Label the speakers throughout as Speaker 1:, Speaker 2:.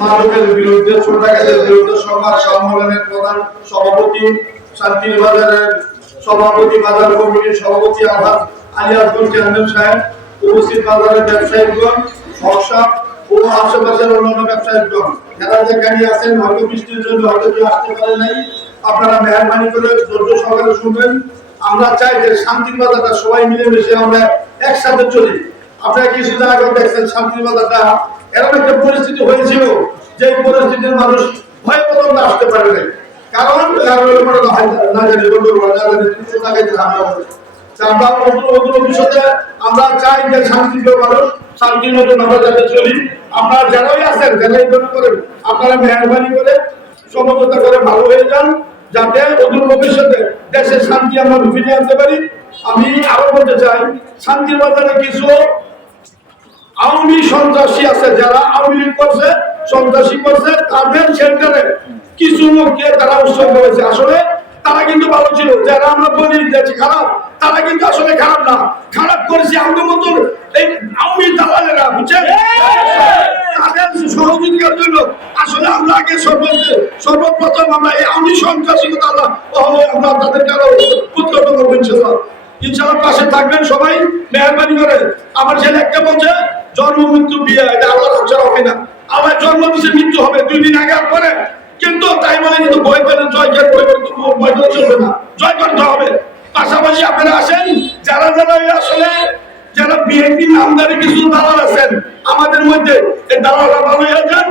Speaker 1: মাদকের বিরুদ্ধে ছোটাঘাতের বিরুদ্ধে সমাজ সম্মেলনের প্রধান সভাপতি শান্তিবাজারের সভাপতি, বাজার কমিটির সভাপতি আহাদ আলিয়াসগঞ্জ চেয়ারম্যান সাহেব, উপস্থিত বাজারের ব্যবসায়ীগণ হকশপ ও আশেপাশের অন্যান্য ব্যবসায়ীগণ। যারা যেখানে আছেন, হয়তো বৃষ্টির জন্য হয়তো কেউ আসতে পারে নাই। আপনারা মেহরবানি করে ধৈর্য সহকারে শুনবেন। আমরা চাই যে শান্তির বাজারটা সবাই মিলেমিশে আমরা একসাথে চলি। আপনারা কিছুদিন আগে দেখছেন শান্তির বাজারটা এরকম একটা পরিস্থিতি হয়েছিল যে পরিস্থিতির মানুষ ভয় পর্যন্ত আসতে পারে যাতে চলি। অদূর ভবিষ্যতে দেশে শান্তি আমরা ফিরিয়ে আনতে পারি। আমি আরও বলতে চাই, শান্তির বাজারে কিছু আওয়ামী সন্ত্রাসী আছে, যারা আওয়ামী করছে, সন্ত্রাসী করছে, তাদের সেন্টারে কিছু লোককে তারা উৎসব করেছে আসলে তারা কিন্তু ভালো ছিল। যারা আমরা বলি যে খারাপ, তারা কিন্তু আসলে খারাপ না। খারাপ করেছে আমাদের মতন এই আওয়ামী দালালেরা, বুঝছেন? তাদের সহযোগিতার জন্য আসলে আমরা আগে সর্বপ্রথম আমরা এই আওয়ামী সন্ত্রাসীকে আল্লাহ আমরা তাদেরকে আরও উদ্গত করব ইনশাল্লাহ ইনশাল্লাহ পাশে থাকবেন সবাই, মেহরবানি করে। আমার ছেলে একটা বলছে জন্ম, মৃত্যু, বিয়ে এটা হবে না। আমার জন্ম মৃত্যু হবে দুই দিন আগে পরে। কিন্তু তাই বলে কিন্তু করে জয় করে চলবে না। জয় করতে হবে। পাশাপাশি আপনারা আসেন, যারা যারা আসলে, যারা বিএনপি নামদারি কিছু দালাল আছেন, আমাদের মধ্যে এই দালালরা ভালো যান।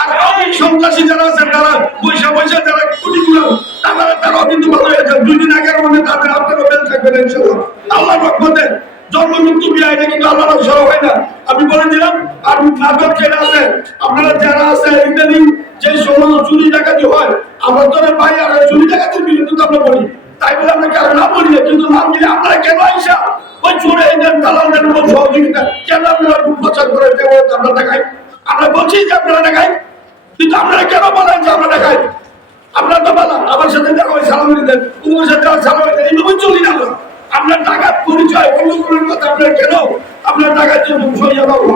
Speaker 1: আর অনেক সন্ত্রাসী যারা আছেন তারা পয়সা পয়সা যারা কোটি তারা, তারাও কিন্তু ভালো হয়ে যান। দুই দিন আগের মধ্যে তাদের আপনারা বেল থাকবেন ইনশাল্লাহ। আল্লাহ জন্ম মৃত্যু কিন্তু হয় না। আমি বলে দিলাম আর নাটক আছে। আপনারা যারা আছে ইদানিং যে সমস্ত চুরি ডাকাতি হয় আমরা তো ভাই আর চুরি ডাকাতির বিরুদ্ধে আমরা বলি। তাই বলে আমরা নাম বলি না, কিন্তু নাম দিলে আপনারা কেন আইসা? ওই সহযোগিতা। কেন আপনারা প্রচার করে আমরা দেখাই? আমরা বলছি যে আপনারা দেখাই। কিন্তু আপনারা কেন বলেন যে আমরা দেখাই? আপনার তো বলা আমার সাথে দেখা হয় সালাম দিতেন তোমার সাথে সালাম দিতেন চলি না আমরা আপনার টাকার পরিচয় অন্য কোনো কথা আপনার কেন আপনার টাকার জন্য সরিয়ে পাবো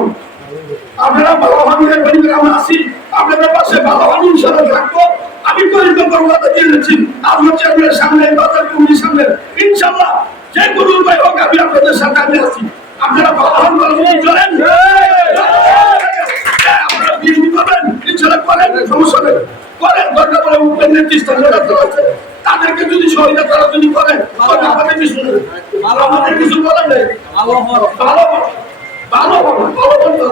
Speaker 1: আপনারা ভালো মেহরবানি করে আমরা আসি আপনাদের পাশে ভালো হন ইনশাআল্লাহ থাকব। আমি পরিকল্পনা দিয়ে দিচ্ছি আপনার চেয়ারম্যানের সামনে বাজার কমিটির সামনে। ইনশাআল্লাহ যে কোনো উপায় হোক আমি আপনাদের সাথে আমি আছি। আপনারা ভালো হন ভালো চলেন আপনারা বিএনপি করবেন। ইনশাআল্লাহ করেন সমস্যা নেই। করেন দরকার পড়ে উপেন তো আছে। তাদেরকে যদি সহিতা তারা যদি করেন আমাদের কিছু আমাদের কিছু বলার নেই ভালো ভালো হন